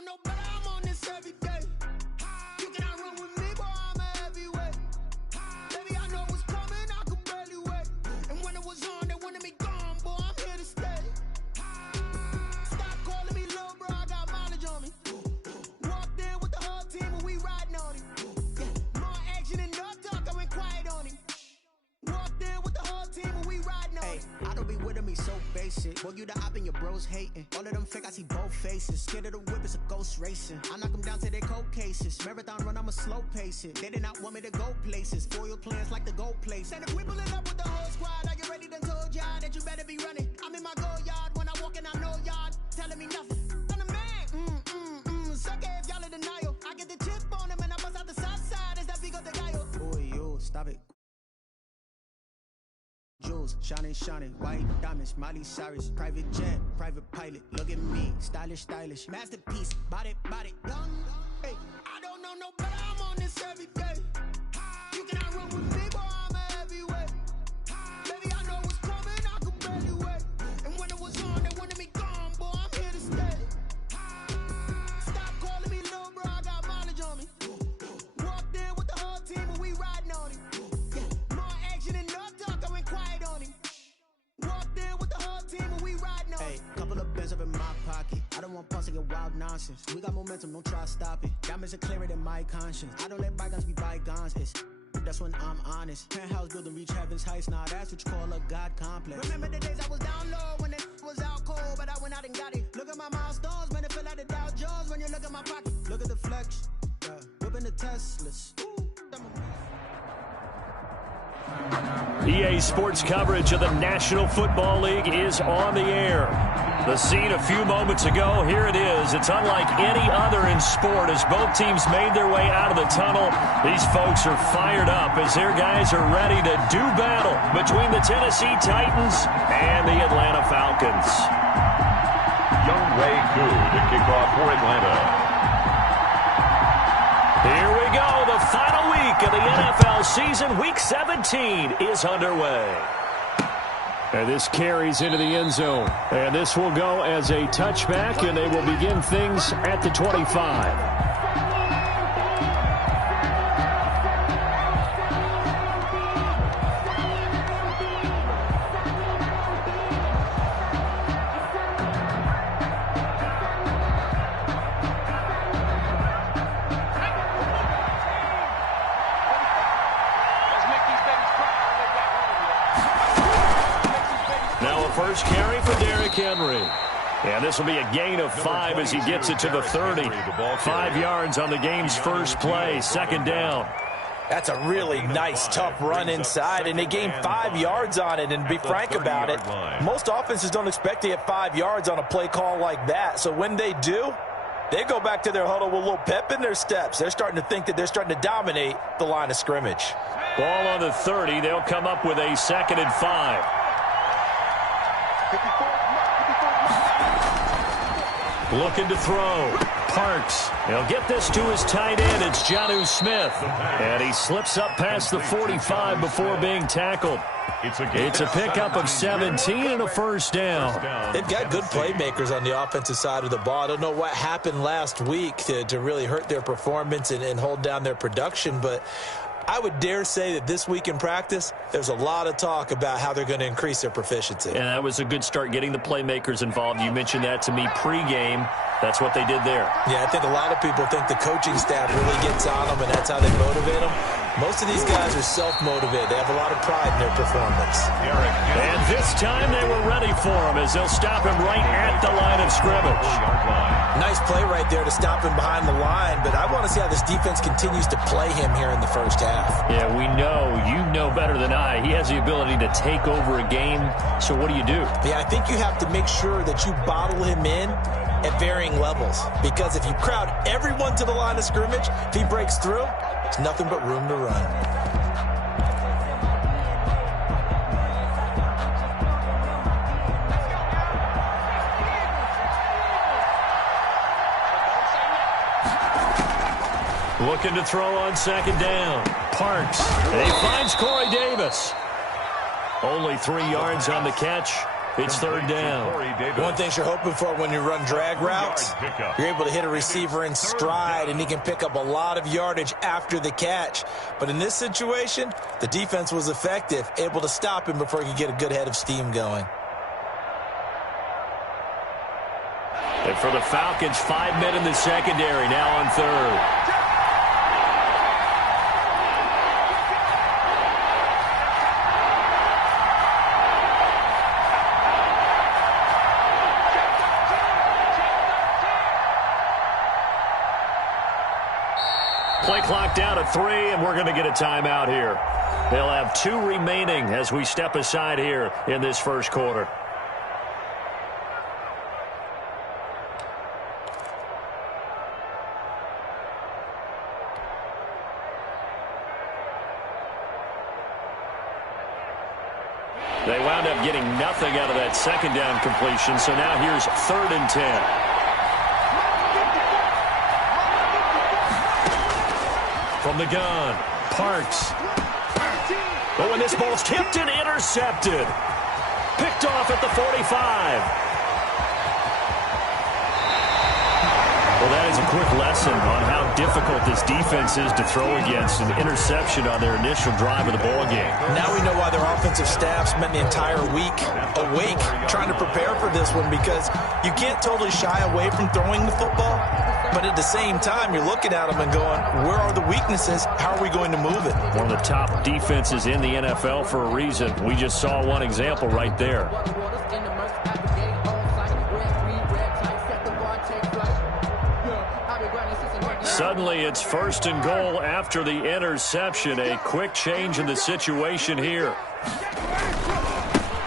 know no better, I'm on this every day. You cannot run with me, boy, I'm a heavyweight. Baby, I know what's coming, I could barely wait. And when it was on, they wanted me gone, boy, I'm here to stay. Stop calling me little bro, I got mileage on me. Walked in with the whole team and we riding on him. Yeah, more action and no talk, I went quiet on him. Walked in with the whole team and we riding on him. I don't be with him, he's so basic. Boy, you the op and your bros hating. All of them fake, I see both faces. Scared of the whip, it's a ghost racing. I knock them down to their cold cases. Marathon run, I'ma slow pace it. They did not want me to go places. Foil plans like the gold place. And if we pulling up with the whole squad, are you ready to told y'all that you better be running? I'm in my go yard when I walk in, I know y'all telling me nothing. I'm the man, suck it if y'all in denial. I get the chip on him and I bust out the south side. Is that Vigo de Gallo? Boy, yo, stop it. Jewels, shining, white diamonds, Miley Cyrus, private jet, private pilot, look at me, stylish, masterpiece, body, young, hey, I don't know no better, I'm on this every day. You cannot run with me, boy, I'm a heavyweight. Baby, I know what's coming, I could barely wait. And when it was on, they wanted me gone, boy, I'm here to stay. Stop calling me little bro, I got mileage on me. Walked in with the whole team and we riding on him. Yeah, more action and no talk, I went quiet on him. Walked in with the whole team and we riding on him. Hey, couple of bands up in my pocket. I don't want pulse and wild nonsense. We got momentum, don't try to stop it. Diamonds are clearer than my conscience. I don't let bygones be bygones. That's when I'm honest. Penthouse building reach heaven's heights. Now that's what you call a God complex. Remember the days I was down low when it was out cold, but I went out and got it. Look at my milestones, man, it feel like the Dow Jones when you look at my pocket. Look at the flex, whipping the Teslas. EA Sports coverage of the National Football League is on the air. The scene a few moments ago, here it is. It's unlike any other in sport as both teams made their way out of the tunnel. These folks are fired up as their guys are ready to do battle between the Tennessee Titans and the Atlanta Falcons. Young Ray Koo to kick off for Atlanta. Here we go. The final week of the NFL season. Week 17 is underway. And this carries into the end zone. And this will go as a touchback, and they will begin things at the 25. First carry for Derrick Henry. And this will be a gain of 5 as he gets it to the 30. 5 yards on the game's first play, second down. That's a really nice, tough run inside, and they gained 5 yards on it. And to be frank about it, most offenses don't expect to get 5 yards on a play call like that. So when they do, they go back to their huddle with a little pep in their steps. They're starting to think that they're starting to dominate the line of scrimmage. Ball on the 30. They'll come up with a 2nd and 5. Looking to throw. Parks. He'll get this to his tight end. It's Jonnu Smith. And he slips up past the 45 before being tackled. It's a pickup of 17 and a first down. They've got good playmakers on the offensive side of the ball. I don't know what happened last week to really hurt their performance and hold down their production, but I would dare say that this week in practice, there's a lot of talk about how they're going to increase their proficiency. And that was a good start getting the playmakers involved. You mentioned that to me pregame. That's what they did there. Yeah, I think a lot of people think the coaching staff really gets on them, and that's how they motivate them. Most of these guys are self-motivated. They have a lot of pride in their performance. And this time they were ready for him as they'll stop him right at the line of scrimmage. Nice play right there to stop him behind the line, but I want to see how this defense continues to play him here in the first half. Yeah, we know. You know better than I. He has the ability to take over a game, so what do? Yeah, I think you have to make sure that you bottle him in at varying levels, because if you crowd everyone to the line of scrimmage, if he breaks through, there's nothing but room to run. Looking to throw on second down. Parks. And he finds Corey Davis. Only 3 yards on the catch. It's third down. One thing you're hoping for when you run drag routes, you're able to hit a receiver in stride, and he can pick up a lot of yardage after the catch. But in this situation, the defense was effective, able to stop him before he could get a good head of steam going. And for the Falcons, 5 men in the secondary, now on third. Play clock down to 3, and we're going to get a timeout here. They'll have 2 remaining as we step aside here in this first quarter. They wound up getting nothing out of that second down completion, so now here's 3rd and 10. From the gun, Parks. But when this ball's tipped and intercepted, picked off at the 45. Well, that is a quick lesson on how difficult this defense is to throw against an interception on their initial drive of the ball game. Now we know why their offensive staff spent the entire week awake trying to prepare for this one, because you can't totally shy away from throwing the football, but at the same time, you're looking at them and going, where are the weaknesses? How are we going to move it? One of the top defenses in the NFL for a reason. We just saw one example right there. Suddenly, it's 1st and goal after the interception. A quick change in the situation here.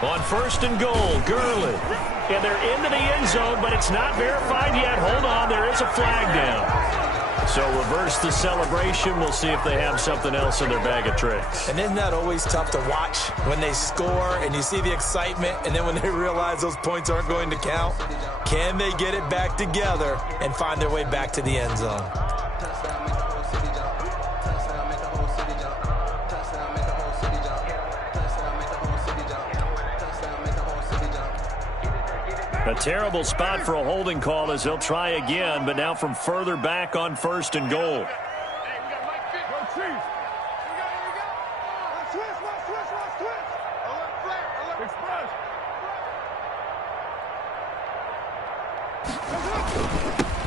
On 1st and goal, Gurley. And they're into the end zone, but it's not verified yet. Hold on, there is a flag down. So reverse the celebration. We'll see if they have something else in their bag of tricks. And isn't that always tough to watch when they score and you see the excitement, and then when they realize those points aren't going to count? Can they get it back together and find their way back to the end zone? A terrible spot for a holding call as they'll try again, but now from further back on 1st and goal.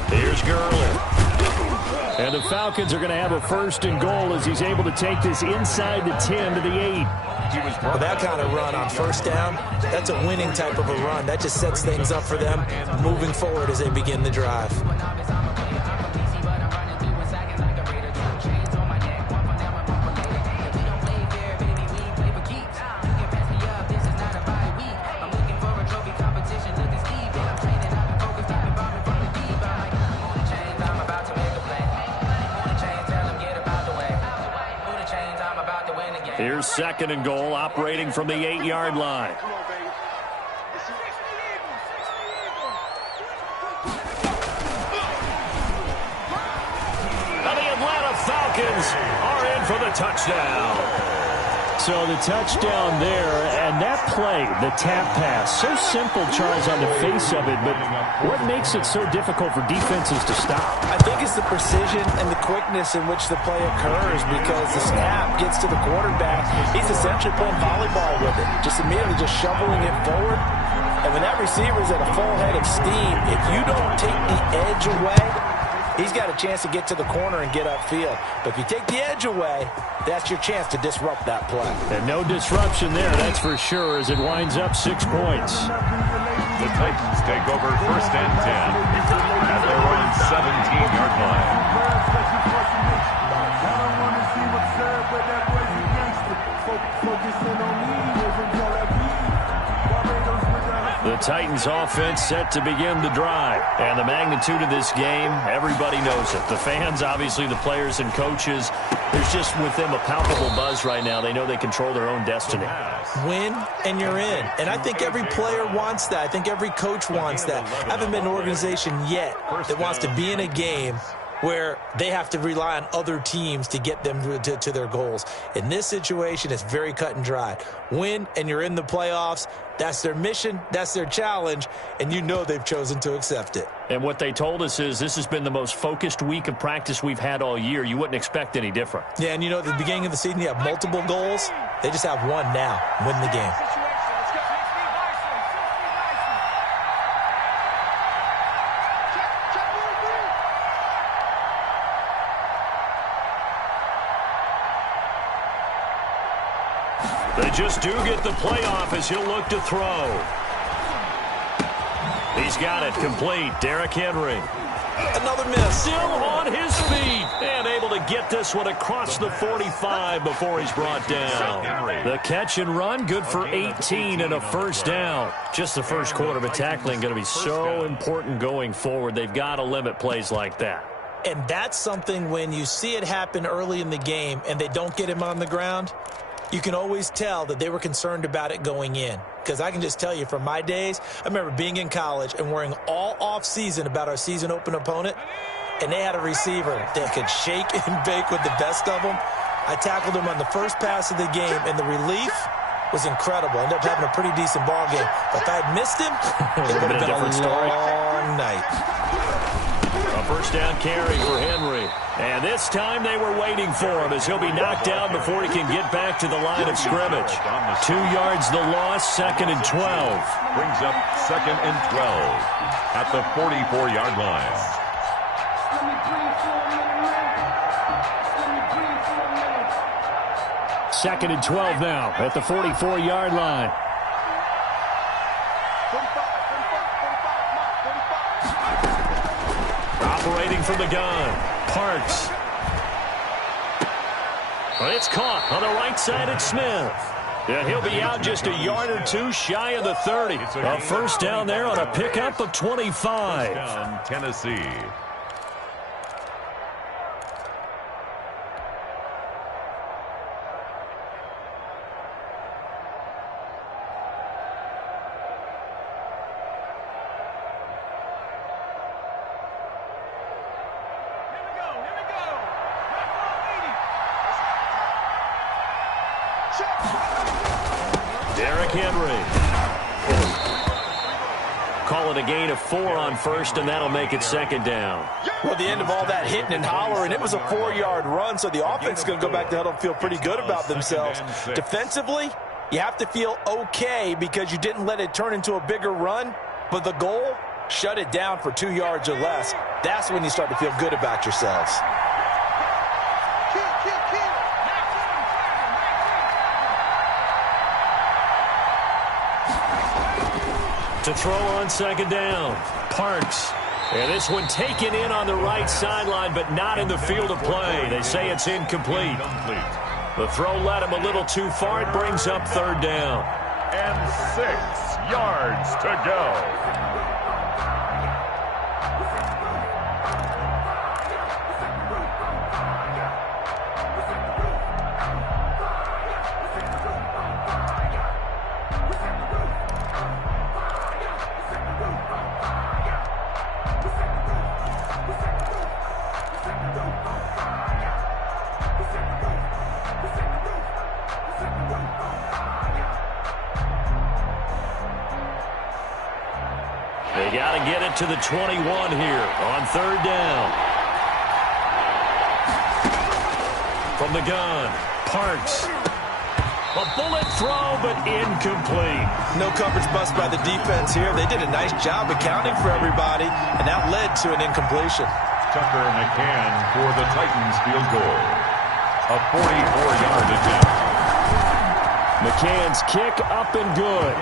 Here's Gurley. And the Falcons are going to have a 1st and goal as he's able to take this inside the 10 to the 8. Well, that kind of run on 1st down, that's a winning type of a run. That just sets things up for them moving forward as they begin the drive. Here's 2nd and goal, operating from the 8-yard line. And the Atlanta Falcons are in for the touchdown. So the touchdown there, and that play, the tap pass, so simple, Charles, on the face of it, but what makes it so difficult for defenses to stop? I think it's the precision and the quickness in which the play occurs, because the snap gets to the quarterback. He's essentially playing volleyball with it, just immediately just shoveling it forward. And when that receiver's at a full head of steam, if you don't take the edge away, he's got a chance to get to the corner and get upfield. But if you take the edge away, that's your chance to disrupt that play. And no disruption there, that's for sure, as it winds up 6 points. The Titans take over 1st and 10 at their own 17-yard line. The Titans offense set to begin the drive. And the magnitude of this game, everybody knows it. The fans, obviously the players and coaches, there's just with them a palpable buzz right now. They know they control their own destiny. Win and you're in. And I think every player wants that. I think every coach wants that. I haven't been an organization yet that wants to be in a game where they have to rely on other teams to get them to their goals. In this situation, it's very cut and dry. Win, and you're in the playoffs. That's their mission. That's their challenge. And you know they've chosen to accept it. And what they told us is this has been the most focused week of practice we've had all year. You wouldn't expect any different. Yeah, and you know, at the beginning of the season, you have multiple goals. They just have one now. Win the game. They just do get the playoff as he'll look to throw. He's got it complete. Derrick Henry. Another miss. Still on his feet and able to get this one across the 45 before he's brought down. The catch and run, good for 18 and a first down. Just the first quarter, but tackling going to be so important going forward. They've got to limit plays like that. And that's something when you see it happen early in the game and they don't get him on the ground, you can always tell that they were concerned about it going in. Because I can just tell you from my days, I remember being in college and worrying all off-season about our season open opponent, and they had a receiver that could shake and bake with the best of them. I tackled him on the first pass of the game, and the relief was incredible. I ended up having a pretty decent ball game. But if I had missed him, it would have been a long night. A first down carry for Henry. And this time they were waiting for him as he'll be knocked down before he can get back to the line of scrimmage. 2 yards the loss, 2nd and 12. Brings up 2nd and 12 at the 44-yard line. Second and 12 now at the 44-yard line. Operating from the gun, Parks. But it's caught on the right side at Smith. Yeah, he'll be out just a yard or two shy of the 30. A first down there on a pickup of 25. Down, Tennessee. Derrick Henry. Call it a gain of 4 on first, and that'll make it 2nd down. Well, the end of all that hitting and hollering, it was a 4-yard run, so the offense is going to go back to huddle and feel pretty good about themselves. Defensively, you have to feel okay because you didn't let it turn into a bigger run, but the goal, shut it down for 2 yards or less. That's when you start to feel good about yourselves. To throw on 2nd down, Parks. And this one taken in on the right sideline, but not in the field of play. They say it's incomplete. The throw led him a little too far. It brings up 3rd down. And 6 yards to go. They got to get it to the 21 here on 3rd down. From the gun, Parks. A bullet throw, but incomplete. No coverage bust by the defense here. They did a nice job accounting for everybody, and that led to an incompletion. Tucker McCann for the Titans field goal. A 44-yard attempt. McCann's kick up and good.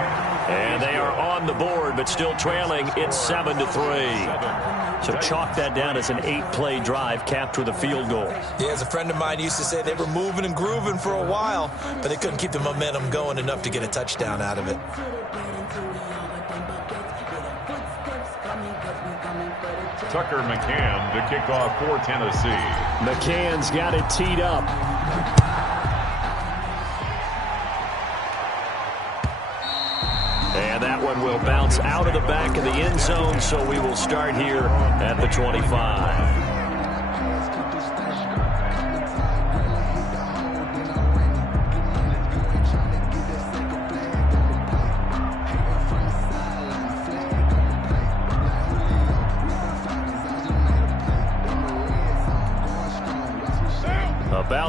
And they are on the board, but still trailing. It's 7-3. So chalk that down as an 8-play drive capped with a field goal. Yeah, as a friend of mine used to say, they were moving and grooving for a while, but they couldn't keep the momentum going enough to get a touchdown out of it. Tucker McCann to kick off for Tennessee. McCann's got it teed up. And that one will bounce out of the back of the end zone, so we will start here at the 25.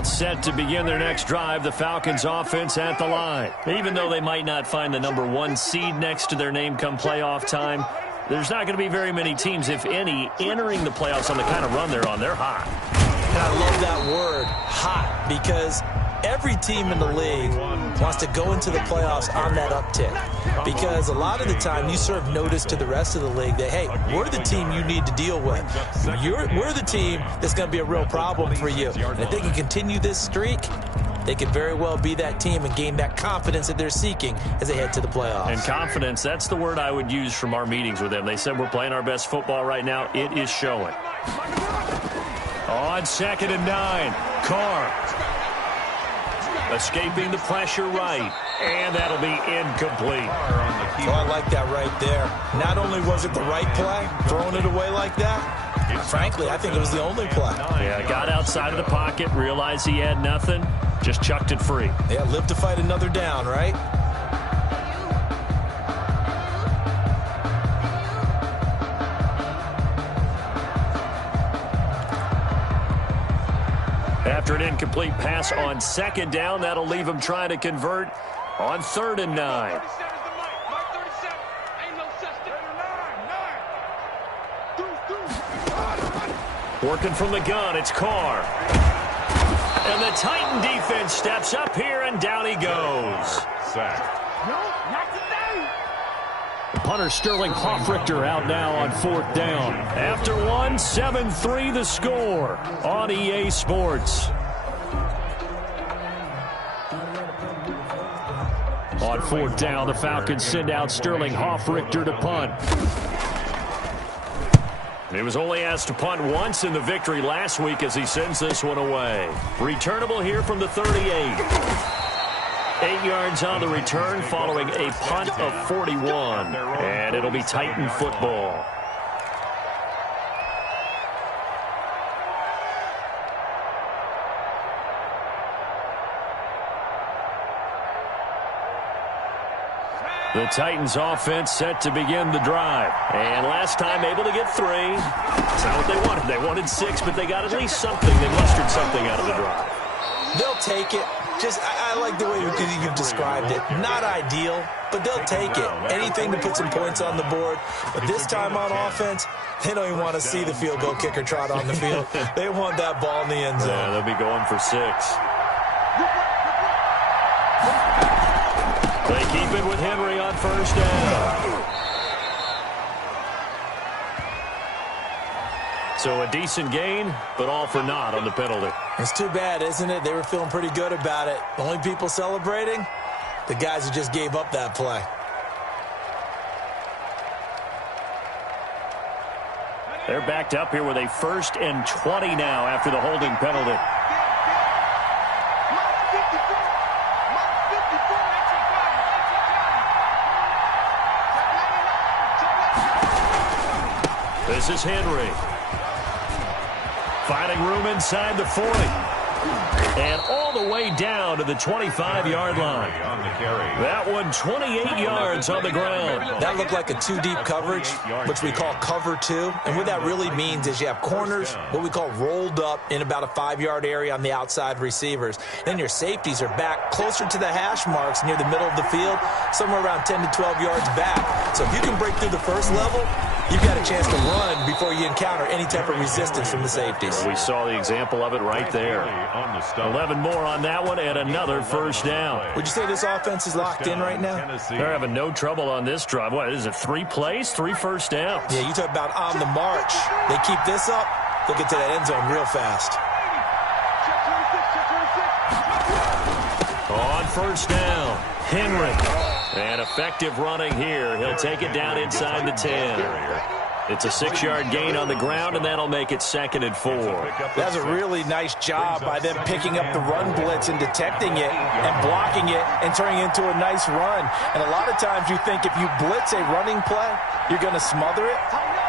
timeout set to begin their next drive. The Falcons offense at the line. Even though they might not find the #1 seed next to their name come playoff time, there's not going to be very many teams, if any, entering the playoffs on the kind of run they're on. They're hot. And I love that word, hot, because every team in the league wants to go into the playoffs on that uptick, because a lot of the time you serve notice to the rest of the league that, hey, we're the team you need to deal with. We're the team that's going to be a real problem for you. And if they can continue this streak, they could very well be that team and gain that confidence that they're seeking as they head to the playoffs. And confidence, that's the word I would use from our meetings with them. They said we're playing our best football right now. It is showing. On 2nd and 9, Carr. Escaping the pressure right. And that'll be incomplete. Oh, I like that right there. Not only was it the right play, throwing it away like that, frankly, I think it was the only play. Yeah, got outside of the pocket, realized he had nothing, just chucked it free. Yeah, live to fight another down, right? After an incomplete pass on 2nd down, that'll leave him trying to convert on 3rd and 9. Working from the gun, it's Carr. And the Titan defense steps up here, and down he goes. Sack. Punter Sterling Hoffrichter out now on 4th down. After one, 7-3 the score on EA Sports. On 4th down, the Falcons send out Sterling Hoffrichter to punt. He was only asked to punt once in the victory last week as he sends this one away. Returnable here from the 38. 8 yards on the return following a punt of 41. And it'll be Titan football. The Titans offense set to begin the drive. And last time able to get 3. That's not what they wanted. They wanted 6, but they got at least something. They mustered something out of the drive. They'll take it. I like the way you've described it. Not ideal, but they'll take it. Anything to put some points on the board. But this time on offense, they don't even want to see the field goal kicker trot on the field. They want that ball in the end zone. Yeah, they'll be going for 6. They keep it with Henry on 1st down. So a decent gain, but all for naught on the penalty. It's too bad, isn't it? They were feeling pretty good about it. The only people celebrating, the guys who just gave up that play. They're backed up here with a 1st and 20 now after the holding penalty. This is Henry. Finding room inside the 40. And all the way down to the 25-yard line. That one 28 yards on the ground. That looked like a 2-deep coverage, which we call cover 2. And what that really means is you have corners, what we call rolled up in about a 5-yard area on the outside receivers. Then your safeties are back closer to the hash marks near the middle of the field, somewhere around 10 to 12 yards back. So if you can break through the first level, you've got a chance to run before you encounter any type of resistance from the safeties. We saw the example of it right there. 11 more on that one and another 1st down. Would you say this offense is locked in right now? They're having no trouble on this drive. What is it, 3 plays, 3 first downs? Yeah, you talk about on the march. They keep this up, they'll get to that end zone real fast. On 1st down, Henry. And effective running here. He'll take it down inside the 10. It's a 6-yard gain on the ground, and that'll make it 2nd and 4. That's a really nice job by them picking up the run blitz and detecting it and blocking it and turning it into a nice run. And a lot of times you think if you blitz a running play, you're going to smother it.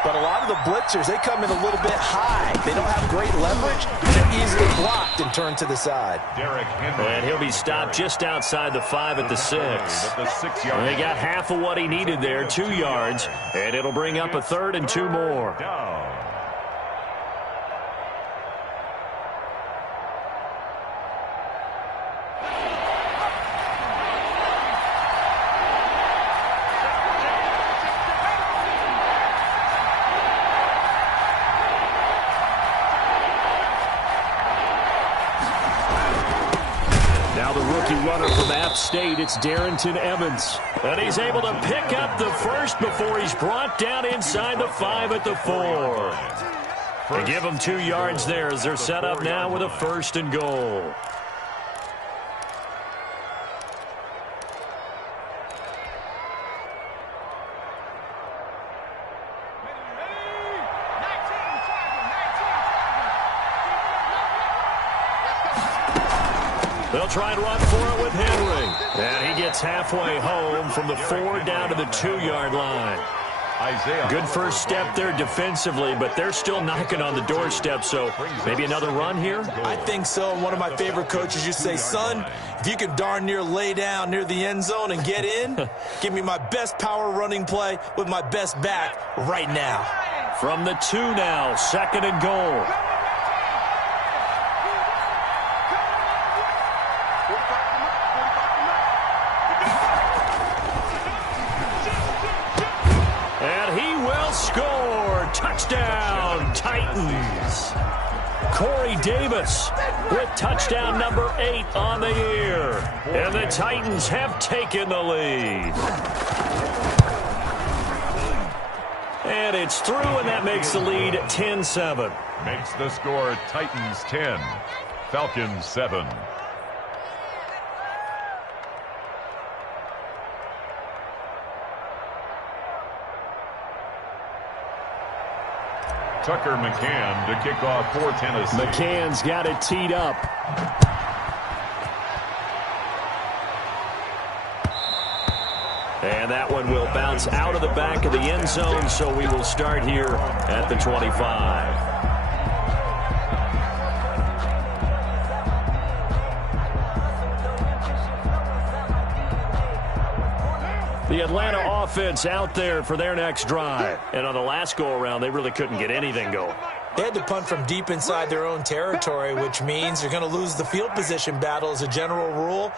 But a lot of the blitzers, they come in a little bit high. They don't have great leverage. They're easily blocked and turned to the side. And he'll be stopped just outside the 5 at the 6. And they got half of what he needed there, 2 yards. And it'll bring up a 3rd and 2 more. State, it's Darrington Evans. And he's able to pick up the first before he's brought down inside the 5 at the 4. They give him 2 yards there as they're set up now with a 1st and goal. They'll try and run for it with Henry. And he gets halfway home from the 4 down to the 2-yard line. Good first step there defensively, but they're still knocking on the doorstep, so maybe another run here? I think so. One of my favorite coaches used to say, son, if you can darn near lay down near the end zone and get in, give me my best power running play with my best back right now. From the 2 now, 2nd and goal. Score! Touchdown, Titans! Corey Davis with touchdown number 8 on the year. And the Titans have taken the lead. And it's through, and that makes the lead 10-7. Makes the score Titans 10, Falcons 7. Tucker McCann to kick off for Tennessee. McCann's got it teed up. And that one will bounce out of the back of the end zone, so we will start here at the 25. The Atlanta offense out there for their next drive. And on the last go-around, they really couldn't get anything going. They had to punt from deep inside their own territory, which means they're going to lose the field position battle as a general rule.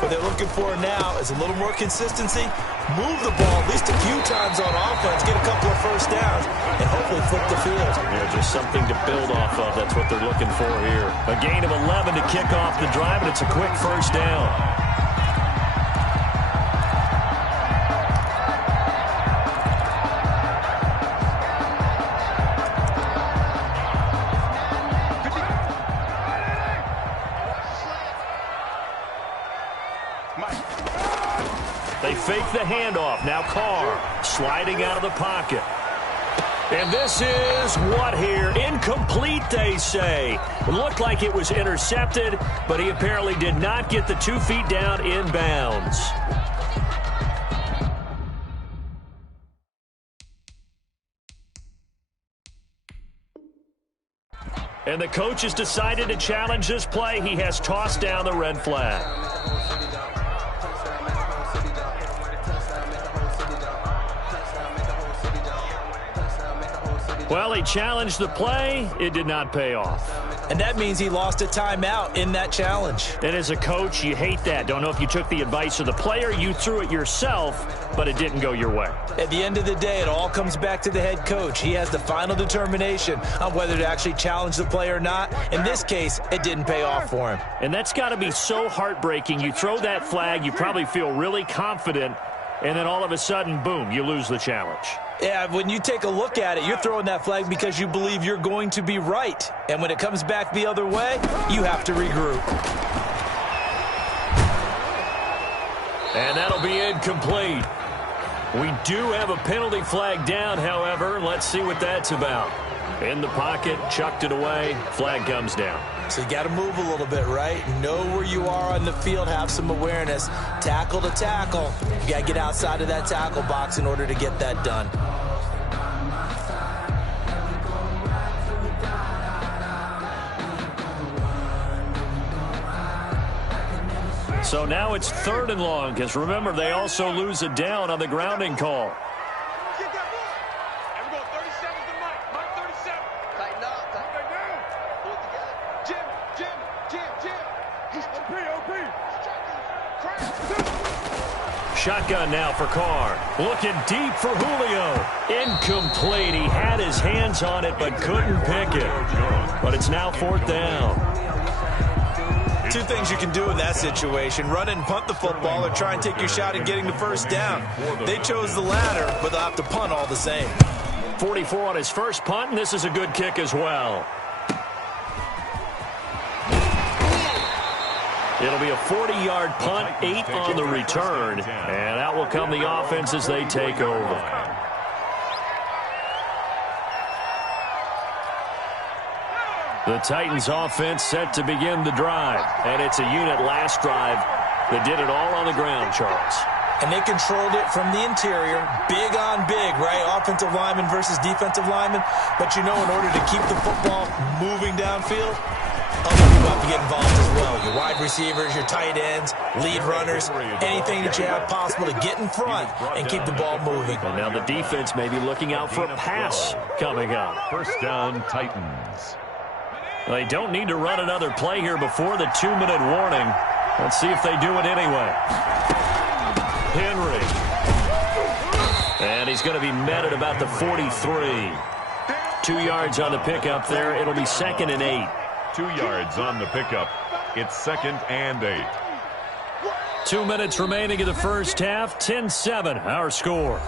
What they're looking for now is a little more consistency, move the ball at least a few times on offense, get a couple of first downs, and hopefully flip the field. Yeah, just something to build off of. That's what they're looking for here. A gain of 11 to kick off the drive, and it's a quick first down. They fake the handoff. Now Carr sliding out of the pocket. And this is what here? Incomplete, they say. Looked like it was intercepted, but he apparently did not get the 2 feet down inbounds. And the coach has decided to challenge this play. He has tossed down the red flag. Well, he challenged the play. It did not pay off. And that means he lost a timeout in that challenge. And as a coach, you hate that. Don't know if you took the advice of the player, you threw it yourself, but it didn't go your way. At the end of the day, it all comes back to the head coach. He has the final determination on whether to actually challenge the play or not. In this case, it didn't pay off for him. And that's got to be so heartbreaking. You throw that flag, you probably feel really confident, and then all of a sudden, boom, you lose the challenge. Yeah, when you take a look at it, you're throwing that flag because you believe you're going to be right. And when it comes back the other way, you have to regroup. And that'll be incomplete. We do have a penalty flag down, however. Let's see what that's about. In the pocket, chucked it away, flag comes down. So you got to move a little bit, right? Know where you are on the field, have some awareness. Tackle to tackle. You got to get outside of that tackle box in order to get that done. So now it's 3rd and long, because remember, they also lose it down on the grounding call. Shotgun now for Carr. Looking deep for Julio. Incomplete. He had his hands on it but couldn't pick it. But it's now 4th down. two things you can do in that situation: run and punt the football, or try and take your shot at getting the first down. They chose the latter, but they'll have to punt all the same. 44 on his first punt, and this is a good kick as well. It'll be a 40-yard punt, 8 on the return, and out will come the offense as they take over. The Titans offense set to begin the drive, and it's a unit last drive that did it all on the ground, Charles. And they controlled it from the interior, big on big, right? Offensive lineman versus defensive lineman. But you know, in order to keep the football moving downfield, other people have to get involved as well. Your wide receivers, your tight ends, lead runners, anything that you have possible to get in front and keep the ball moving. And now the defense may be looking out for a pass coming up. First down, Titans. They don't need to run another play here before the 2-minute warning. Let's see if they do it anyway. Henry. And he's going to be met at about the 43. 2 yards on the pickup there. It'll be 2nd and 8. 2 yards on the pickup. It's 2nd and 8. 2 minutes remaining in the first half. 10-7, our score.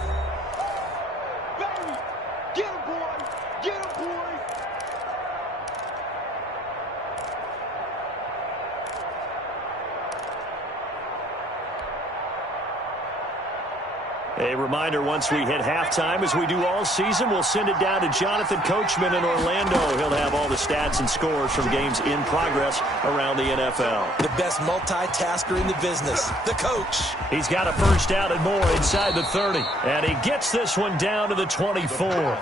A reminder, once we hit halftime, as we do all season, we'll send it down to Jonathan Coachman in Orlando. He'll have all the stats and scores from games in progress around the NFL. The best multitasker in the business, the coach. He's got a first down and more inside the 30. And he gets this one down to the 24.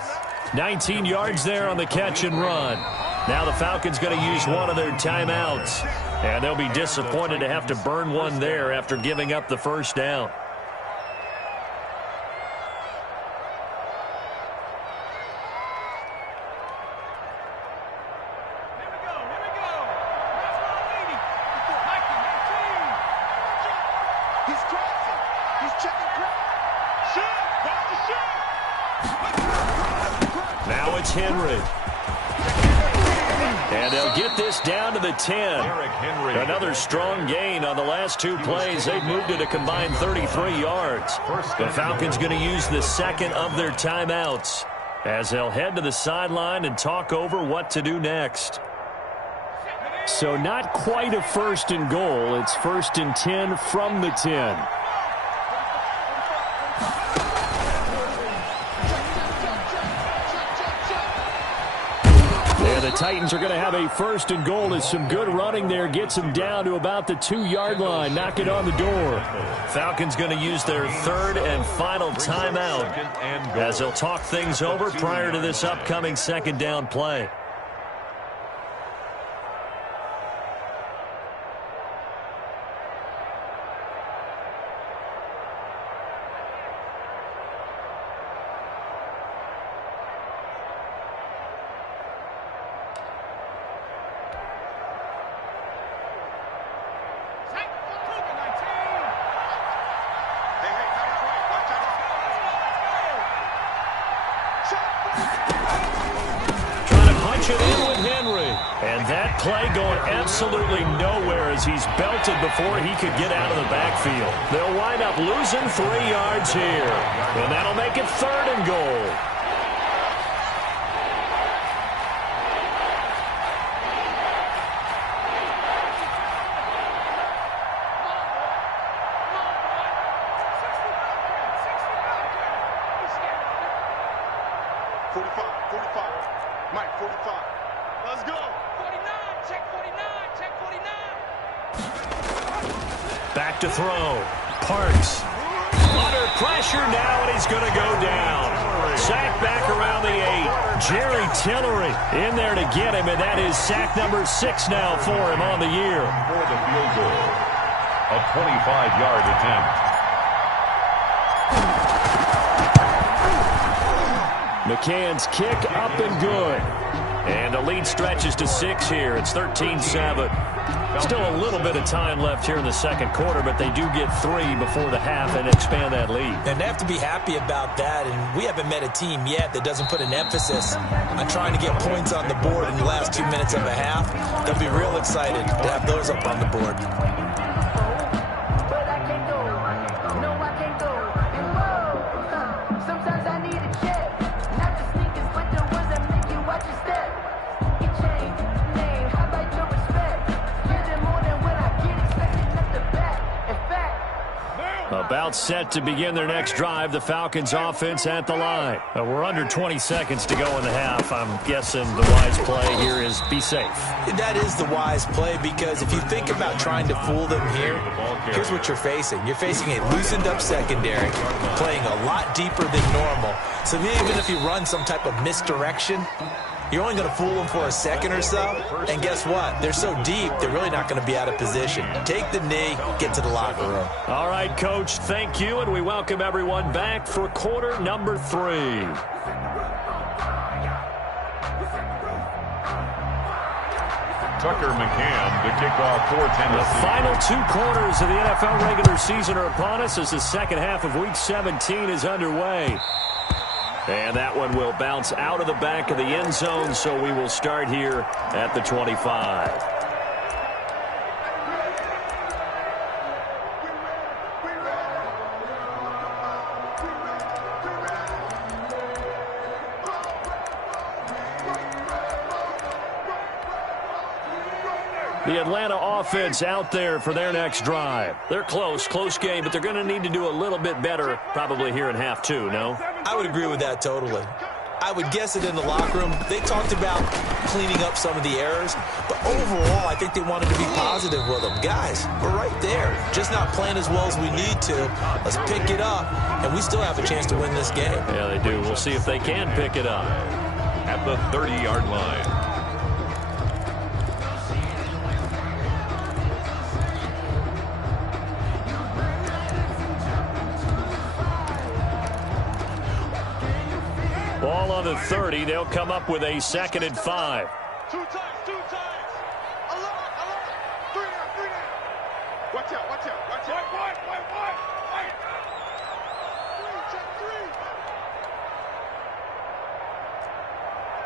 19 yards there on the catch and run. Now the Falcons going to use one of their timeouts. And they'll be disappointed to have to burn one there after giving up the first down. Now it's Henry. And they'll get this down to the 10. Another strong gain on the last 2 plays. They've moved it a combined 33 yards. The Falcons going to use the second of their timeouts as they'll head to the sideline and talk over what to do next. So not quite a 1st and goal. It's 1st and 10 from the 10. The Titans are going to have a 1st and goal as some good running there gets them down to about the 2-yard line. Knock it on the door. Falcons going to use their 3rd and final timeout as they'll talk things over prior to this upcoming 2nd down play. Play going absolutely nowhere as he's belted before he could get out of the backfield. They'll wind up losing 3 yards here, and that'll make it 3rd and goal. Back to throw. Parks. Under pressure now, and he's going to go down. Sack back around the 8. Jerry Tillery in there to get him, and that is sack number 6 now for him on the year. For the field goal. A 25-yard attempt. McCann's kick up and good. And the lead stretches to 6 here. It's 13-7. Still a little bit of time left here in the second quarter, but they do get 3 before the half and expand that lead. And they have to be happy about that, and we haven't met a team yet that doesn't put an emphasis on trying to get points on the board in the last 2 minutes of a half. They'll be real excited to have those up on the board. About set to begin their next drive. The Falcons offense at the line. We're under 20 seconds to go in the half. I'm guessing the wise play here is be safe. That is the wise play, because if you think about trying to fool them here, here's what you're facing. You're facing a loosened up secondary, playing a lot deeper than normal. So even if you run some type of misdirection, you're only going to fool them for a second or so. And guess what? They're so deep, they're really not going to be out of position. Take the knee, get to the locker room. All right, Coach, thank you, and we welcome everyone back for quarter number 3. Tucker McCann to kick off for Tennessee. The final 2 quarters of the NFL regular season are upon us as the second half of Week 17 is underway. And that one will bounce out of the back of the end zone, so we will start here at the 25. The Atlanta offense out there for their next drive. They're close game, but they're going to need to do a little bit better probably here in half 2, no? I would agree with that totally. I would guess it in the locker room. They talked about cleaning up some of the errors, but overall, I think they wanted to be positive with them. Guys, we're right there. Just not playing as well as we need to. Let's pick it up, and we still have a chance to win this game. Yeah, they do. We'll see if they can pick it up. At the 30-yard line. Ball on the 30. They'll come up with a 2nd and 5. 2 times. Alert. 3 down. Watch out. Wait.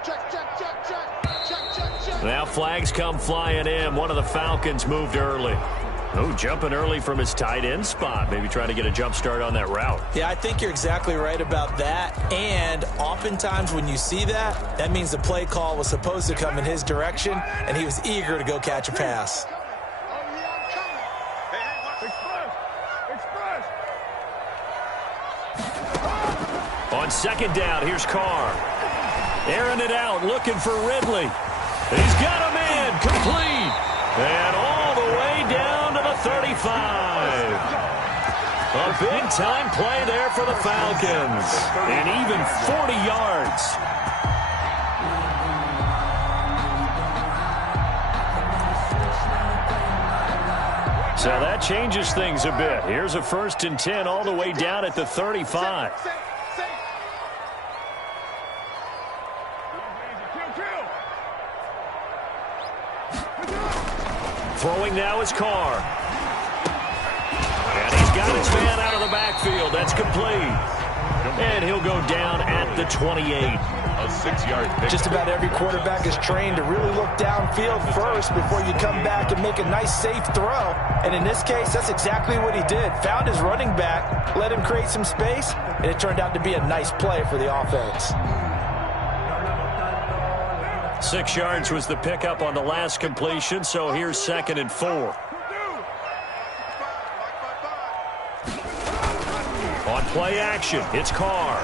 3, check. Now flags come flying in. One of the Falcons moved early. Oh, jumping early from his tight end spot. Maybe trying to get a jump start on that route. Yeah, I think you're exactly right about that. And oftentimes when you see that, that means the play call was supposed to come in his direction, and he was eager to go catch a pass. On 2nd down, here's Carr. Airing it out, looking for Ridley. He's got a man, complete. And all the way down to the 35. A big-time play there for the Falcons. And even 40 yards. So that changes things a bit. Here's a 1st and 10 all the way down at the 35. Throwing now is Carr. And he's got his man out of the backfield. That's complete. And he'll go down at the 28. A 6-yard pick. Just about every quarterback is trained to really look downfield first before you come back and make a nice, safe throw. And in this case, that's exactly what he did. Found his running back, let him create some space, and it turned out to be a nice play for the offense. 6 yards was the pickup on the last completion, so here's 2nd and 4. On play action, it's Carr.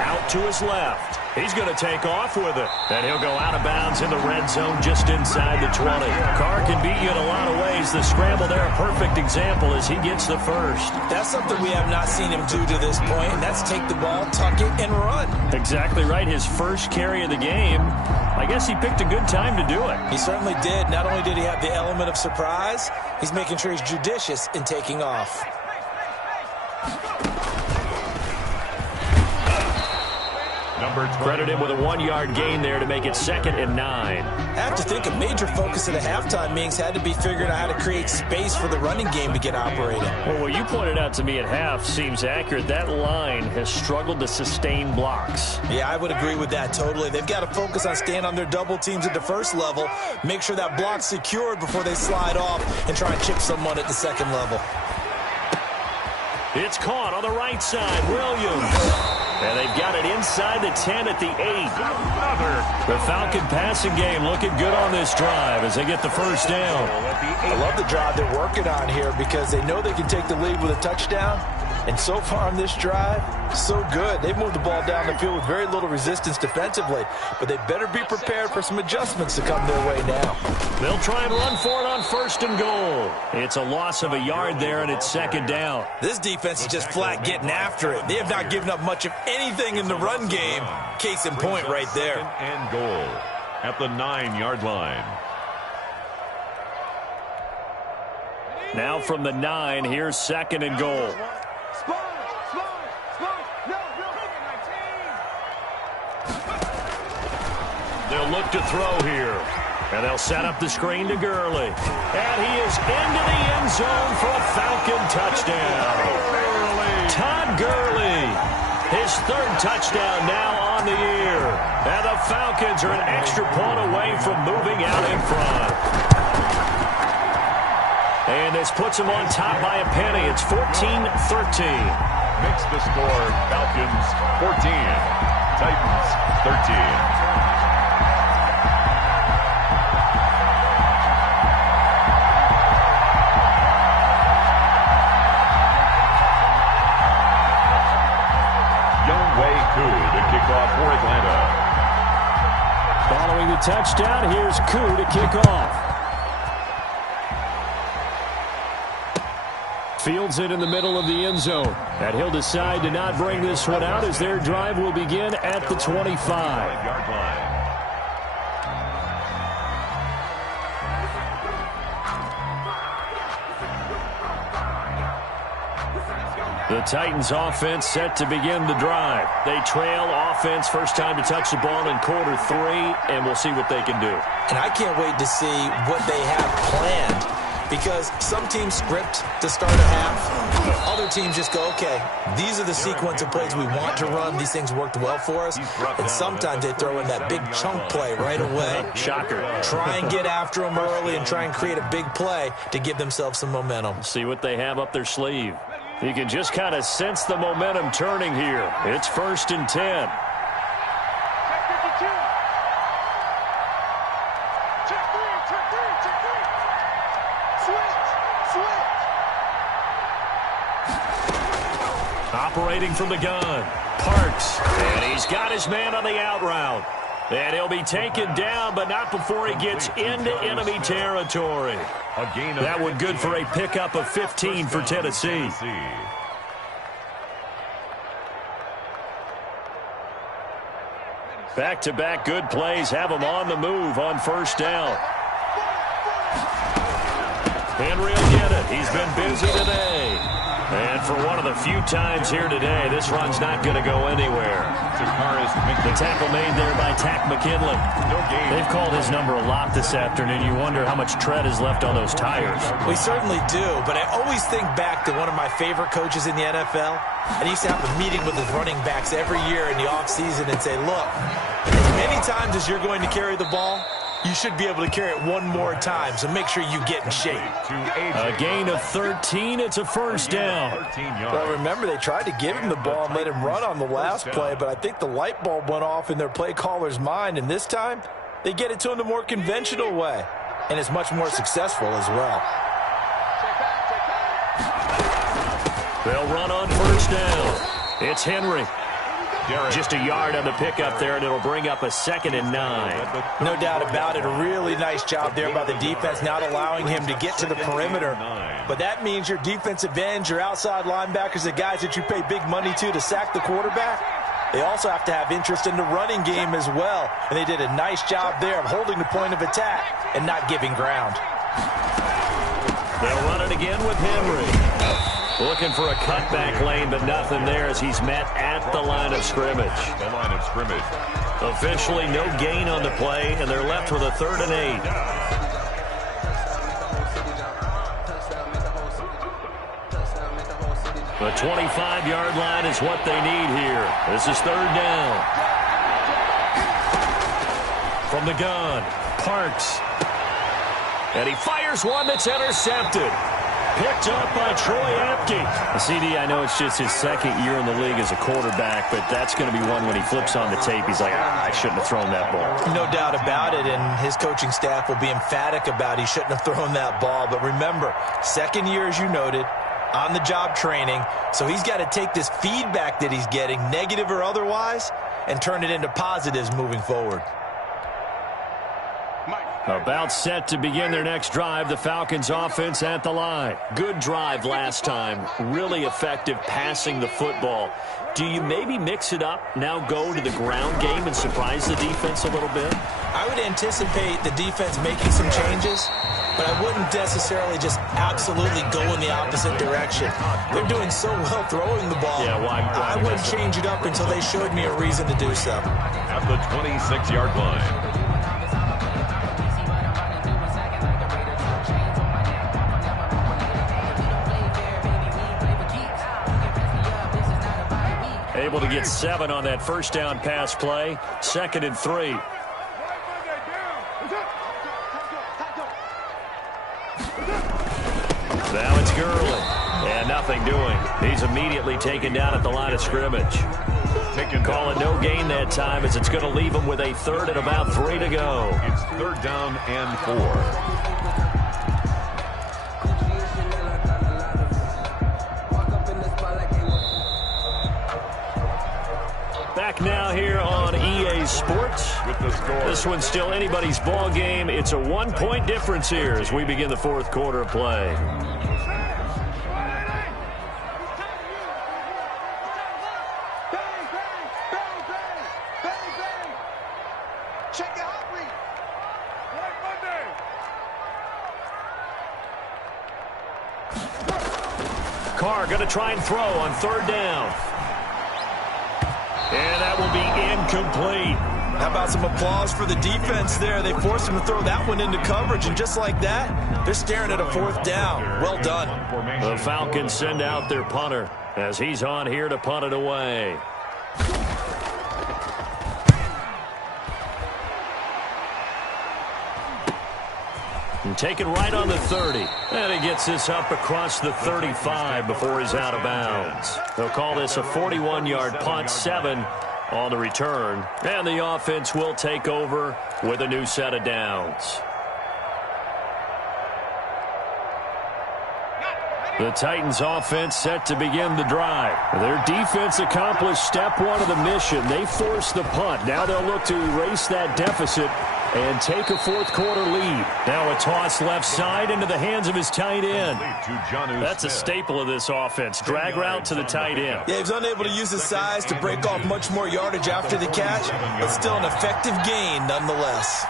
Out to his left. He's going to take off with it. And he'll go out of bounds in the red zone just inside the 20. Carr can beat you in a lot of ways. The scramble there, a perfect example as he gets the first. That's something we have not seen him do to this point, and that's take the ball, tuck it, and run. Exactly right. His first carry of the game. I guess he picked a good time to do it. He certainly did. Not only did he have the element of surprise, he's making sure he's judicious in taking off. Credit him with a 1-yard gain there to make it 2nd and 9. I have to think a major focus of the halftime meetings had to be figuring out how to create space for the running game to get operating. Well, what you pointed out to me at half seems accurate. That line has struggled to sustain blocks. Yeah, I would agree with that totally. They've got to focus on staying on their double teams at the first level, make sure that block's secured before they slide off and try and chip someone at the second level. It's caught on the right side. Williams. And they've got it inside the 10 at the 8. The Falcon passing game looking good on this drive as they get the first down. I love the drive they're working on here because they know they can take the lead with a touchdown. And so far on this drive, so good. They've moved the ball down the field with very little resistance defensively, but they better be prepared for some adjustments to come their way now. They'll try and run for it on 1st and goal. It's a loss of a yard there, and it's 2nd down. This defense is just flat getting after it. They have not given up much of anything in the run game. Case in point right there. 2nd and goal at the 9-yard line. Now from the 9, here's 2nd and goal. They'll look to throw here. And they'll set up the screen to Gurley. And he is into the end zone for a Falcon touchdown. Todd Gurley, his 3rd touchdown now on the year. And the Falcons are an extra point away from moving out in front. And this puts them on top by a penny. It's 14-13. Makes the score Falcons 14, Titans 13. For Atlanta. Following the touchdown, here's Koo to kick off. Fields it in the middle of the end zone. And he'll decide to not bring this one out as their drive will begin at the 25-yard line. The Titans offense set to begin the drive. They trail offense, first time to touch the ball in quarter 3, and we'll see what they can do. And I can't wait to see what they have planned because some teams script to start a half. Other teams just go, okay, these are the sequence of plays we want to run. These things worked well for us. And sometimes they throw in that big chunk play right away. Shocker. Try and get after them early and try and create a big play to give themselves some momentum. See what they have up their sleeve. You can just kind of sense the momentum turning here. It's 1st and 10. Check 52. Check 3. Operating from the gun. Parks. And he's got his man on the out route. And he'll be taken down, but not before he gets into enemy territory. That one good for a pickup of 15 for Tennessee. Back-to-back good plays have him on the move on 1st down. Henry will get it. He's been busy today. And for one of the few times here today, this run's not going to go anywhere. The tackle made there by Tack McKinley. They've called his number a lot this afternoon. You wonder how much tread is left on those tires. We certainly do, but I always think back to one of my favorite coaches in the NFL. And he used to have a meeting with his running backs every year in the offseason and say, look, as many times as you're going to carry the ball, you should be able to carry it one more time, so make sure you get in shape. A gain of 13. It's a 1st down. Well, remember, they tried to give him the ball and let him run on the last play, but I think the light bulb went off in their play caller's mind, and this time they get it to him the more conventional way, and it's much more successful as well. They'll run on 1st down. It's Henry. Just a yard on the pickup there, and it'll bring up a 2nd and 9. No doubt about it. A really nice job there by the defense, not allowing him to get to the perimeter. But that means your defensive ends, your outside linebackers, the guys that you pay big money to sack the quarterback, they also have to have interest in the running game as well. And they did a nice job there of holding the point of attack and not giving ground. They'll run it again with Henry. Looking for a cutback lane, but nothing there as he's met at the line of scrimmage. The line of scrimmage. Officially no gain on the play, and they're left with a 3rd and 8. The 25-yard line is what they need here. This is 3rd down. From the gun, Parks. And he fires one that's intercepted. Picked up by Troy Apke. CD, I know it's just his 2nd year in the league as a quarterback, but that's going to be one when he flips on the tape. He's like, I shouldn't have thrown that ball. No doubt about it, and his coaching staff will be emphatic about he shouldn't have thrown that ball. But remember, 2nd year, as you noted, on-the-job training, so he's got to take this feedback that he's getting, negative or otherwise, and turn it into positives moving forward. About set to begin their next drive, the Falcons offense at the line. Good drive last time. Really effective passing the football. Do you maybe mix it up, now go to the ground game and surprise the defense a little bit? I would anticipate the defense making some changes, but I wouldn't necessarily just absolutely go in the opposite direction. They're doing so well throwing the ball. Yeah, I wouldn't change it up until they showed me a reason to do so. At the 26-yard line. Able to get 7 on that 1st down pass play. 2nd and 3. Now it's Gurley. And nothing doing. He's immediately taken down at the line of scrimmage. Calling no gain that time as it's going to leave him with a 3rd and about 3 to go. It's 3rd down and 4. Back now here on EA Sports. With the score. This one's still anybody's ball game. It's a 1-point difference here as we begin the 4th quarter of play. Carr going to try and throw on 3rd down. And that will be incomplete. How about some applause for the defense there? They forced him to throw that one into coverage, and just like that, they're staring at a 4th down. Well done. The Falcons send out their punter as he's on here to punt it away. And taken right on the 30. And he gets this up across the 35 before he's out of bounds. They'll call this a 41-yard punt, 7 on the return. And the offense will take over with a new set of downs. The Titans offense set to begin the drive. Their defense accomplished step 1 of the mission. They forced the punt. Now they'll look to erase that deficit and take a 4th quarter lead. Now a toss left side into the hands of his tight end. That's a staple of this offense. Drag route to the tight end. Yeah, he was unable to use his size to break off much more yardage after the catch, but still an effective gain nonetheless.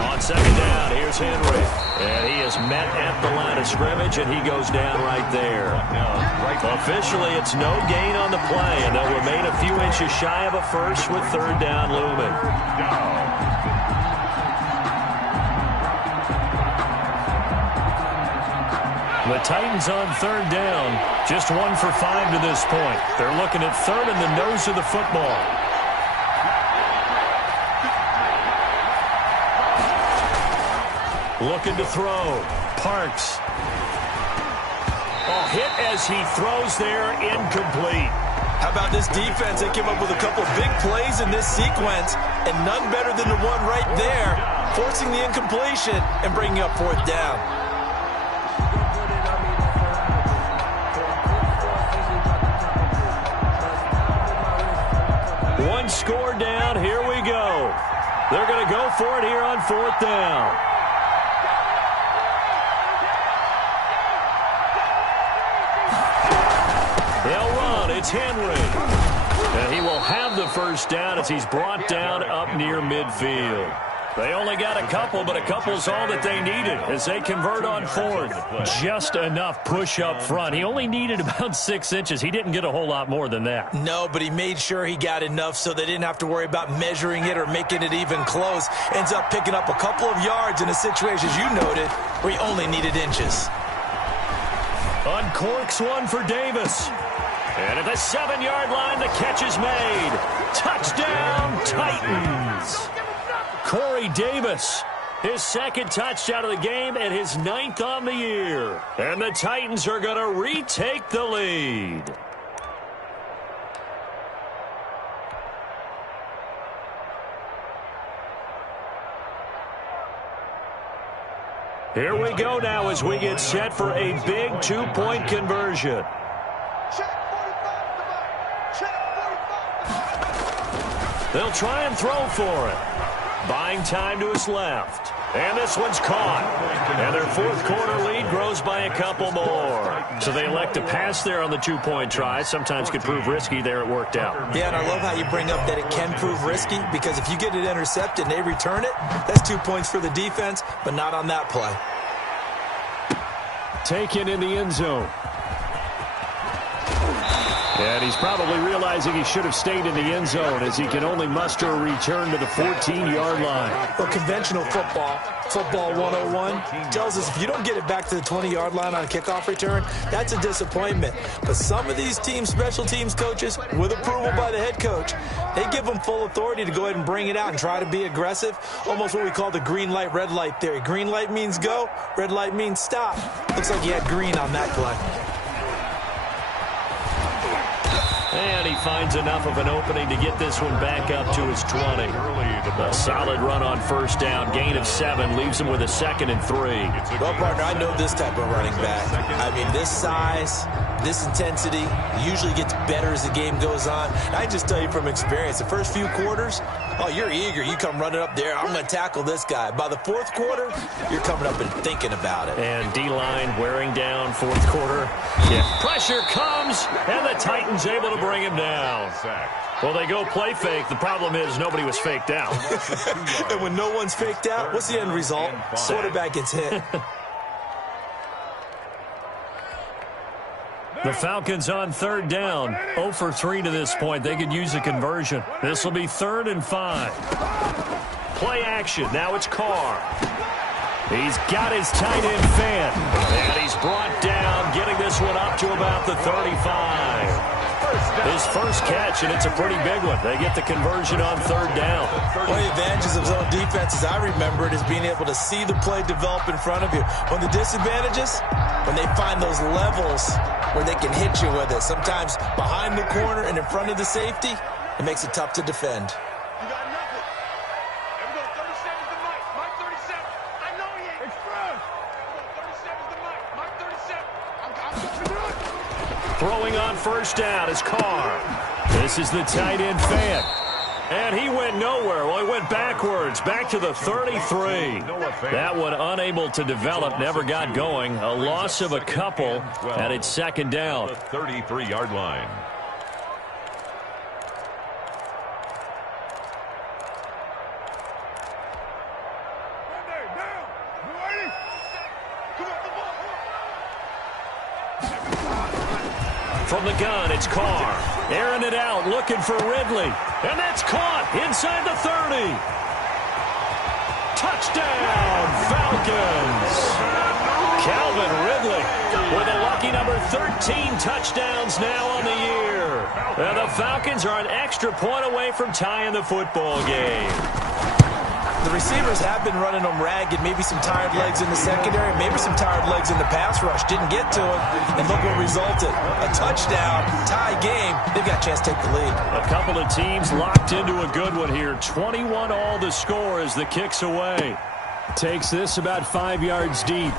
On 2nd down, here's Henry. And he is met at the line of scrimmage, and he goes down right there. Officially, it's no gain on the play, and they'll remain a few inches shy of a first with 3rd down looming. The Titans on 3rd down, just 1 for 5 to this point. They're looking at 3rd and the nose of the football. Looking to throw. Parks. Oh, hit as he throws there, incomplete. How about this defense? They came up with a couple big plays in this sequence, and none better than the one right there, forcing the incompletion and bringing up 4th down. One score down. Here we go. They're going to go for it here on 4th down. They'll run. It's Henry. And he will have the 1st down as he's brought down up near midfield. They only got a couple, but a couple's all that they needed as they convert on fourth. Just enough push up front. He only needed about 6 inches. He didn't get a whole lot more than that. No, but he made sure he got enough so they didn't have to worry about measuring it or making it even close. Ends up picking up a couple of yards in a situation, as you noted, where he only needed inches. Uncorks one for Davis. And at the 7-yard line, the catch is made. Touchdown, Titans. Corey Davis, his second touchdown of the game and his 9th on the year. And the Titans are going to retake the lead. Here we go now as we get set for a big 2-point conversion. They'll try and throw for it. Buying time to his left. And this one's caught. And their fourth quarter lead grows by a couple more. So they elect to pass there on the 2-point try. Sometimes could prove risky. There it worked out. Yeah, and I love how you bring up that it can prove risky, because if you get it intercepted and they return it, that's 2 points for the defense, but not on that play. Taken in the end zone. And he's probably realizing he should have stayed in the end zone as he can only muster a return to the 14-yard line. Well, conventional football 101, tells us if you don't get it back to the 20-yard line on a kickoff return, that's a disappointment. But some of these teams, special teams coaches, with approval by the head coach, they give them full authority to go ahead and bring it out and try to be aggressive, almost what we call the green light, red light theory. Green light means go, red light means stop. Looks like he had green on that play. And he finds enough of an opening to get this one back up to his 20. A solid run on first down. Gain of 7 leaves him with a 2nd and 3. Well, partner, I know this type of running back. I mean, this size, this intensity usually gets better as the game goes on. And I just tell you from experience, the first few quarters, oh, you're eager. You come running up there. I'm going to tackle this guy. By the fourth quarter, you're coming up and thinking about it. And D-line wearing down fourth quarter. Yeah. Pressure comes, and the Titans able to bring him down. Well, they go play fake. The problem is nobody was faked out. And when no one's faked out, what's the end result? Quarterback gets hit. The Falcons on third down. 0 for 3 to this point. They could use a conversion. This will be 3rd and 5. Play action. Now it's Carr. He's got his tight end fan. And he's brought down, getting this one up to about the 35. His first catch, and it's a pretty big one. They get the conversion on third down. One of the advantages of zone defense, as I remember it, is being able to see the play develop in front of you. One of the disadvantages, when they find those levels where they can hit you with it, sometimes behind the corner and in front of the safety, it makes it tough to defend. You got nothing. There we go. 37's the mic. Mike 37. I know he ain't. Express. 37's the mic. Mike 37. I'm going to do it. Throwing on first down is Carr. This is the tight end fan. And he went nowhere. Well, he went backwards, back to the 33. That one unable to develop, never got going. A loss of a couple at its second down. The 33-yard line. From the gun, it's Carr. Airing it out, looking for Ridley. And that's caught inside the 30. Touchdown, Falcons. Calvin Ridley with a lucky number 13 touchdowns now on the year. And the Falcons are an extra point away from tying the football game. The receivers have been running them ragged. Maybe some tired legs in the secondary, maybe some tired legs in the pass rush. Didn't get to it, and look what resulted. A touchdown, tie game. They've got a chance to take the lead. A couple of teams locked into a good one here. 21 all to score as the kick's away. Takes this about 5 yards deep.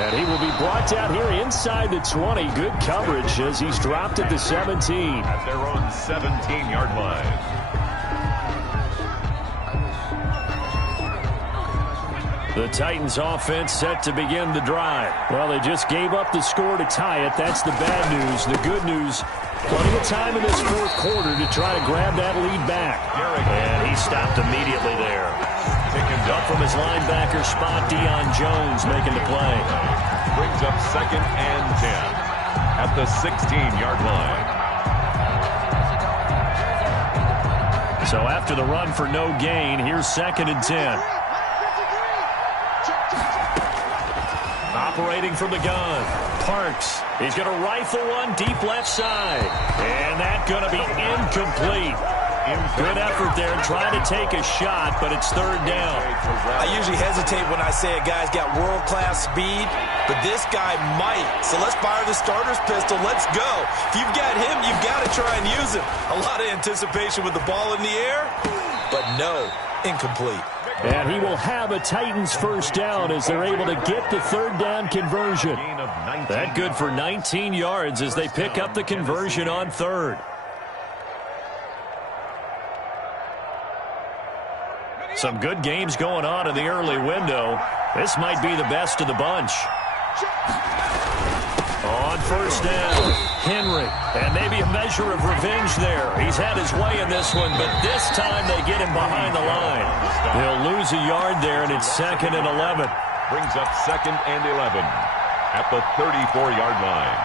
And he will be brought down here inside the 20. Good coverage as he's dropped at the 17. At their own 17-yard line. The Titans offense set to begin the drive. Well, they just gave up the score to tie it. That's the bad news. The good news, plenty of time in this fourth quarter to try to grab that lead back. And he stopped immediately there. Up from his linebacker spot, Deion Jones making the play. Brings up 2nd and 10 at the 16-yard line. So after the run for no gain, here's 2nd and 10. Operating from the gun, Parks. He's going to rifle one deep left side. And that's going to be incomplete. Good effort there, trying to take a shot, but it's 3rd down. I usually hesitate when I say a guy's got world-class speed, but this guy might. So let's fire the starter's pistol. Let's go. If you've got him, you've got to try and use him. A lot of anticipation with the ball in the air, but no, incomplete. And he will have a Titans first down as they're able to get the 3rd down conversion. That good for 19 yards as they pick up the conversion on 3rd. Some good games going on in the early window. This might be the best of the bunch. On first down, Henry. And maybe a measure of revenge there. He's had his way in this one, but this time they get him behind the line. They'll lose a yard there, and it's 2nd and 11. Brings up 2nd and 11 at the 34-yard line.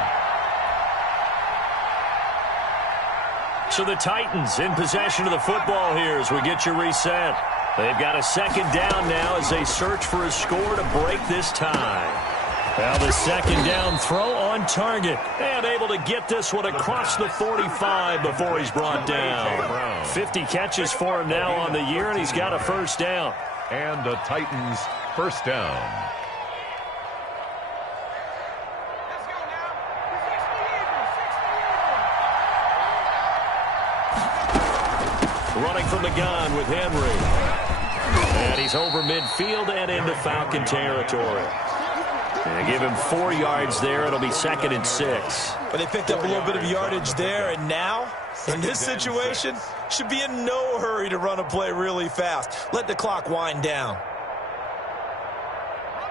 So the Titans in possession of the football here as we get you reset. They've got a 2nd down now as they search for a score to break this tie. Well, the 2nd down throw on target. And able to get this one across the 45 before he's brought down. 50 catches for him now on the year, and he's got a first down. And the Titans first down. Running from the gun with Henry. And he's over midfield and into Falcon territory. And give him 4 yards there. It'll be 2nd and 6. But they picked up a little bit of yardage there, and now, in this situation, should be in no hurry to run a play really fast. Let the clock wind down.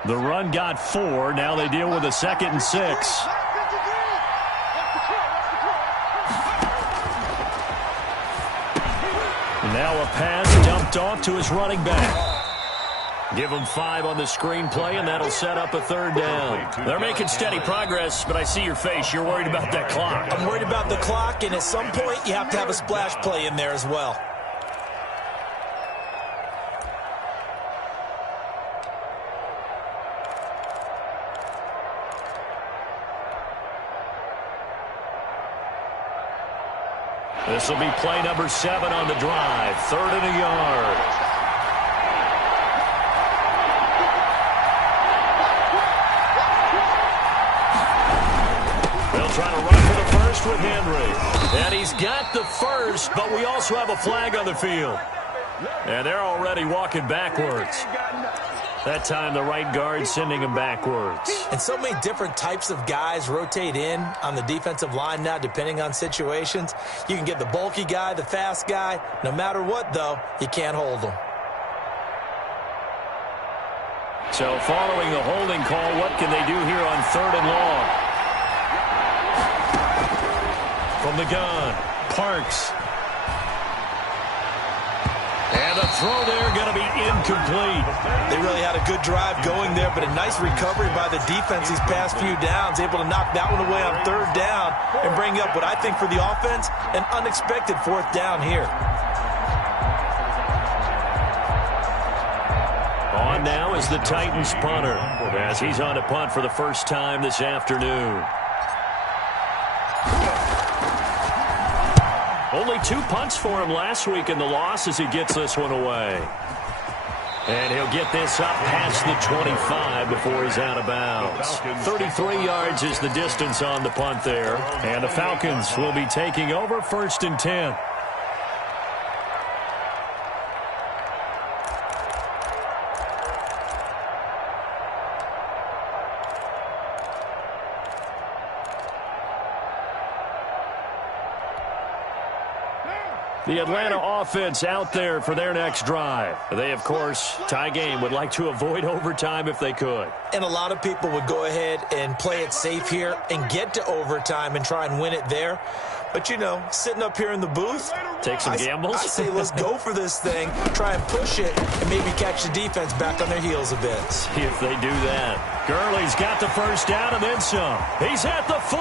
The run got 4. Now they deal with a 2nd and 6. Now a pass dumped off to his running back. Give him 5 on the screenplay, and that'll set up a 3rd down. They're making steady progress, but I see your face. You're worried about that clock. I'm worried about the clock, and at some point, you have to have a splash play in there as well. This will be play number 7 on the drive. 3rd and a yard. They'll try to run for the first with Henry. And he's got the first, but we also have a flag on the field. And they're already walking backwards. That time the right guard sending him backwards. And so many different types of guys rotate in on the defensive line now, depending on situations. You can get the bulky guy, the fast guy. No matter what, though, you can't hold them. So following the holding call, what can they do here on 3rd and long? From the gun, Parks. And the throw there going to be incomplete. They really had a good drive going there, but a nice recovery by the defense these past few downs, able to knock that one away on 3rd down and bring up what I think for the offense, an unexpected 4th down here. On now is the Titans punter, as he's on to punt for the first time this afternoon. Only 2 punts for him last week in the loss as he gets this one away. And he'll get this up past the 25 before he's out of bounds. 33 yards is the distance on the punt there. And the Falcons will be taking over 1st and 10. The Atlanta offense out there for their next drive. They, of course, tie game, would like to avoid overtime if they could. And a lot of people would go ahead and play it safe here and get to overtime and try and win it there. But, you know, sitting up here in the booth, take some gambles. I say let's go for this thing, try and push it, and maybe catch the defense back on their heels a bit. See if they do that. Gurley's got the first down and then some. He's at the 40,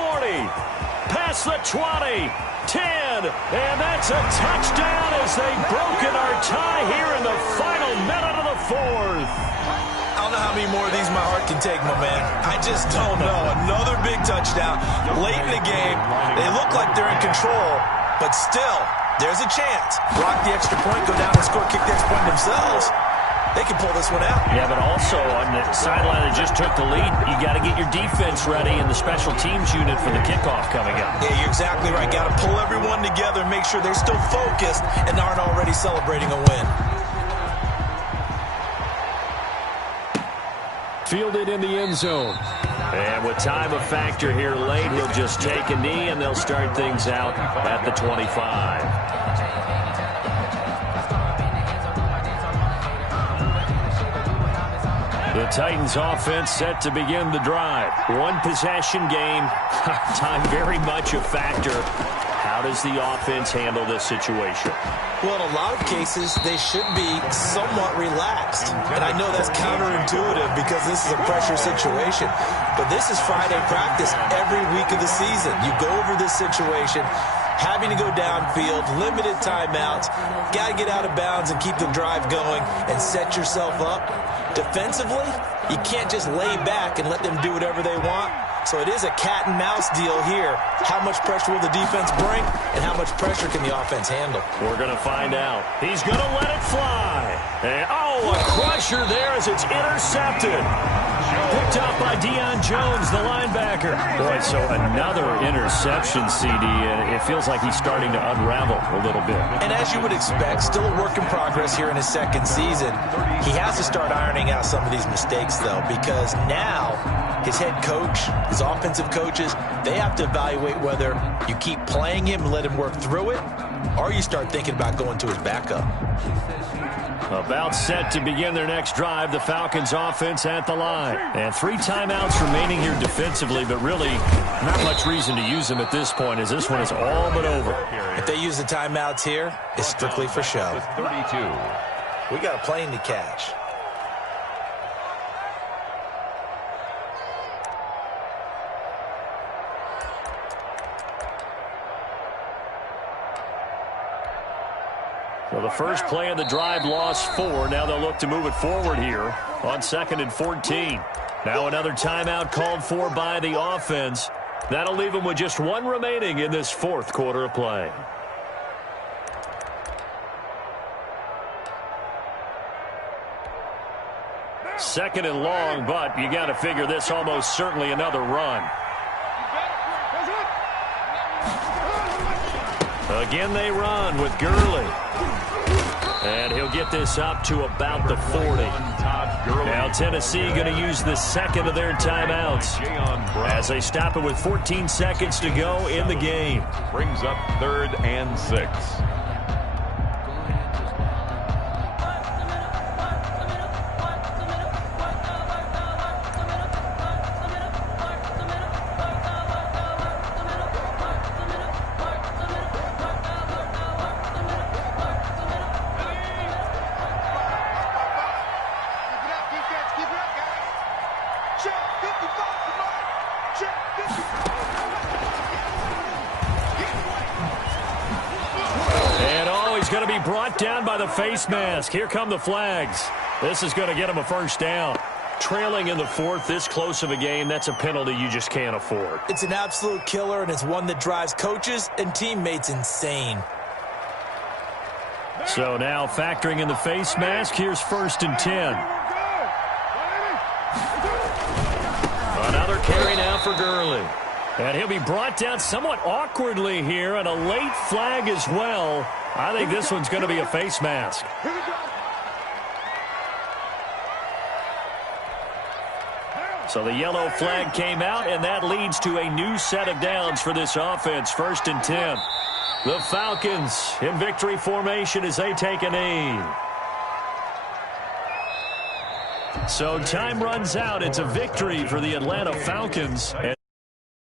past the 20, 10, and that's a touchdown as they've broken our tie here in the final minute of the fourth. I don't know how many more of these my heart can take, my man. I just don't know. Another big touchdown late in the game. They look like they're in control, but still, there's a chance. Block the extra point, go down and score, kick the extra point themselves. They can pull this one out. Yeah, but also on the sideline that just took the lead, you got to get your defense ready and the special teams unit for the kickoff coming up. Yeah, you're exactly right. Got to pull everyone together and make sure they're still focused and aren't already celebrating a win. Fielded in the end zone. And with time a factor here late, he'll just take a knee and they'll start things out at the 25. The Titans offense set to begin the drive. One possession game. Time very much a factor. How does the offense handle this situation? Well, in a lot of cases, they should be somewhat relaxed. And I know that's counterintuitive because this is a pressure situation. But this is Friday practice every week of the season. You go over this situation, having to go downfield, limited timeouts, got to get out of bounds and keep the drive going and set yourself up. Defensively, you can't just lay back and let them do whatever they want. So it is a cat and mouse deal here. How much pressure will the defense bring, and how much pressure can the offense handle? We're going to find out. He's going to let it fly. And, a crusher there as it's intercepted. Picked up by Deion Jones, the linebacker. Boy, so another interception, CD, and it feels like he's starting to unravel a little bit. And as you would expect, still a work in progress here in his second season. He has to start ironing out some of these mistakes, though, because now his head coach, his offensive coaches, they have to evaluate whether you keep playing him and let him work through it, or you start thinking about going to his backup. About set to begin their next drive, the Falcons offense at the line. And 3 timeouts remaining here defensively, but really not much reason to use them at this point as this one is all but over. If they use the timeouts here, it's strictly for show. 32. We got a plane to catch. Well, the first play of the drive lost 4. Now they'll look to move it forward here on 2nd and 14. Now another timeout called for by the offense. That'll leave them with just 1 remaining in this 4th quarter of play. Second and long, but you got to figure this almost certainly another run. Again they run with Gurley. And he'll get this up to about the 40. Now Tennessee going to use the second of their timeouts as they stop it with 14 seconds to go in the game. Brings up 3rd and 6. Down by the face mask. Here come the flags. This is going to get them a first down. Trailing in the 4th, this close of a game, that's a penalty you just can't afford. It's an absolute killer, and it's one that drives coaches and teammates insane. So now factoring in the face mask, here's 1st and 10. Another carry now for Gurley. And he'll be brought down somewhat awkwardly here, and a late flag as well. I think this one's going to be a face mask. So the yellow flag came out, and that leads to a new set of downs for this offense. 1st and 10. The Falcons in victory formation as they take a knee. So time runs out. It's a victory for the Atlanta Falcons.